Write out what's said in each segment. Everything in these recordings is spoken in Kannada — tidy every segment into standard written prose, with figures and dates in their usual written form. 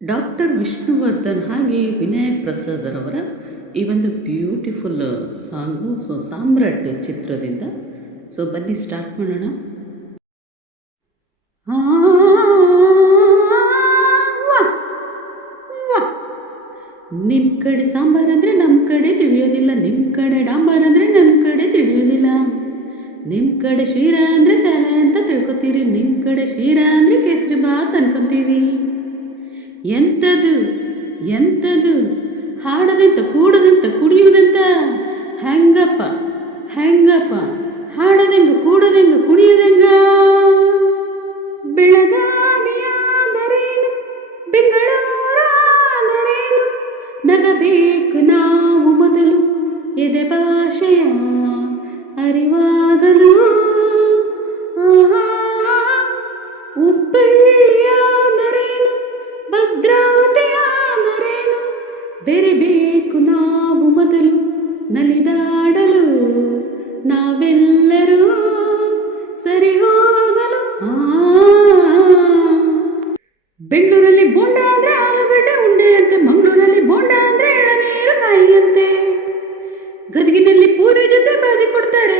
ಡಾಕ್ಟರ್ ವಿಷ್ಣುವರ್ಧನ್ ಹಾಗೆ ವಿನಾಯಕ್ ಪ್ರಸಾದರವರ ಈ ಒಂದು ಬ್ಯೂಟಿಫುಲ್ ಸಾಂಗು ಸಾಮ್ರಾಟ್ ಚಿತ್ರದಿಂದ. ಬನ್ನಿ ಸ್ಟಾರ್ಟ್ ಮಾಡೋಣ. ನಿಮ್ಮ ಕಡೆ ಸಾಂಬಾರ್ ಅಂದರೆ ನಮ್ಮ ಕಡೆ ತಿಳಿಯೋದಿಲ್ಲ, ನಿಮ್ಮ ಕಡೆ ಡಾಂಬಾರ್ ಅಂದರೆ ನಮ್ಮ ಕಡೆ ತಿಳಿಯೋದಿಲ್ಲ. ನಿಮ್ಮ ಕಡೆ ಶೀರಾ ಅಂದರೆ ತಲೆ ಅಂತ ತಿಳ್ಕೊತೀರಿ, ನಿಮ್ಮ ಕಡೆ ಶೀರಾ ಅಂದರೆ ಕೇಸರಿ ಬಾತ್ ಅನ್ಕೊತೀವಿ. ಎಂಥದು ಎಂಥದು ಹಾಡದಂತ ಕೂಡದಂತ ಕುಡಿಯುವುದಂತ, ಹೆಂಗಪ್ಪ ಹೆಂಗಪ್ಪ ಹಾಡದಂಗ ಕೂಡದಂಗ ಕುಡಿಯುದಂಗ. ಬೆಳಗಾವಿಯಾದರೇನು ಬೆಂಗಳೂರಾದರೇನು, ನಗಬೇಕು ನಾವು ಮೊದಲು ಎದೆ ಭಾಷೆಯ ಅರಿವಾಗಲು. ಹುಬ್ಬಳ್ಳಿಯಾದರೇನು ಭದ್ರಾವತಿಯಾದರೇನು, ಬೆರೆಬೇಕು ನಾವು ಮೊದಲು ನಲಿದಾಡಲು ನಾವೆಲ್ಲರೂ ಸರಿ ಹೋಗಲು. ಬೆಂಗಳೂರಲ್ಲಿ ಬೋಂಡ ಅಂದರೆ ಆಲೂಗಡ್ಡೆ ಉಂಡೆಯಂತೆ, ಮಂಗಳೂರಲ್ಲಿ ಬೋಂಡ ಅಂದರೆ ಎಳನೀರು ಕಾಯಿಯಂತೆ, ಗದಗಿನಲ್ಲಿ ಪೂರಿ ಜೊತೆ ಬಾಜಿ ಕೊಡ್ತಾರೆ,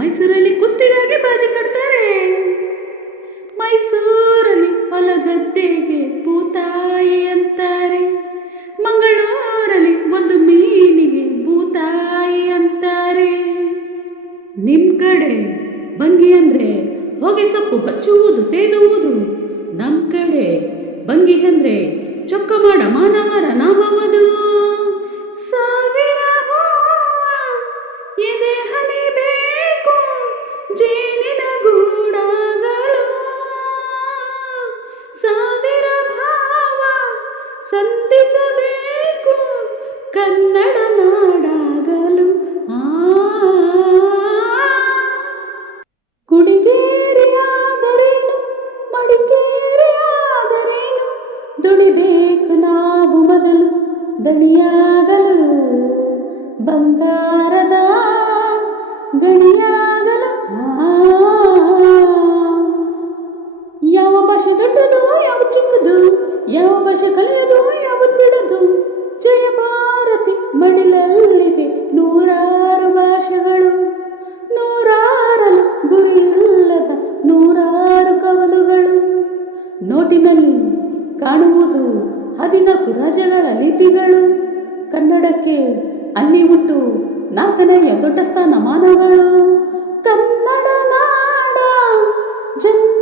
ಮೈಸೂರಲ್ಲಿ ಕುಸ್ತಿಗಾಗಿ ಬಾಜಿ ಕೊಡ್ತಾರೆ, ಮೈಸೂರಲ್ಲಿ ಹೊಲಗದ್ದೆಗೆ ಭೂತಾಯಿ ಅಂತಾರೆ, ಮಂಗಳೂರಲ್ಲಿ ಒಂದು ಮೀನಿಗೆ ಭೂತಾಯಿ ಅಂತಾರೆ. ನಿಮ್ಮ ಕಡೆ ಬಂಗಿ ಅಂದರೆ ಹೊಗೆ ಸೊಪ್ಪು ಹಚ್ಚುವುದು ಸೇದುವುದು, ನಮ್ಮ ಕಡೆ ಬಂಗಿ ಅಂದರೆ ಚೊಕ್ಕ ಮಾಡ ಮಾನವರ ನಾಮವದು. ಸಾವಿರ ಹೂವ ಎದೆ ಹನಿಬೇಕು ಜೇನಿನ ಗೂಡಾಗಲು, ಸಾವಿರ ಭಾವ ಸಂಧಿಸಬೇಕು ಕನ್ನಡ ನಾಡಾಗಲು. ಗುಡಿಗೇರಿಯಾದರೇನು ಮಡಿಕೇರಿಯಾದರೇನು, ದುಡಿಬೇಕು ನಾವು ಮೊದಲು ದಣಿಯಾಗಲು, ಬಂಗಾರದ ಗಣಿಯಾಗಲು. ಯಾವ ಭಾಷೆ ದೊಡ್ಡದು ಯಾವ ಚಿಕ್ಕದು, ಯಾವ ಭಾಷೆ ಕಲಿಯೋದು ಯಾವುದು ಬಿಡೋದು, ಜಯ ಭಾರತಿ ಮಡಿಲಲ್ಲಿವೆ ನೂರಾರು ಭಾಷೆಗಳು, ನೂರಾರಲು ಗುರಿ ಇಲ್ಲದ ನೂರಾರು ಕವಲುಗಳು. ನೋಟಿನಲ್ಲಿ ಕಾಣುವುದು 14 ರಾಜ್ಯಗಳ ಲಿಪಿಗಳು, ಕನ್ನಡಕ್ಕೆ ಅಲ್ಲಿ ಉಂಟು 4ನೇ ದೊಡ್ಡ ಸ್ಥಾನಮಾನಗಳು. ಕನ್ನಡ ನಾಡ ಜನ್ಮ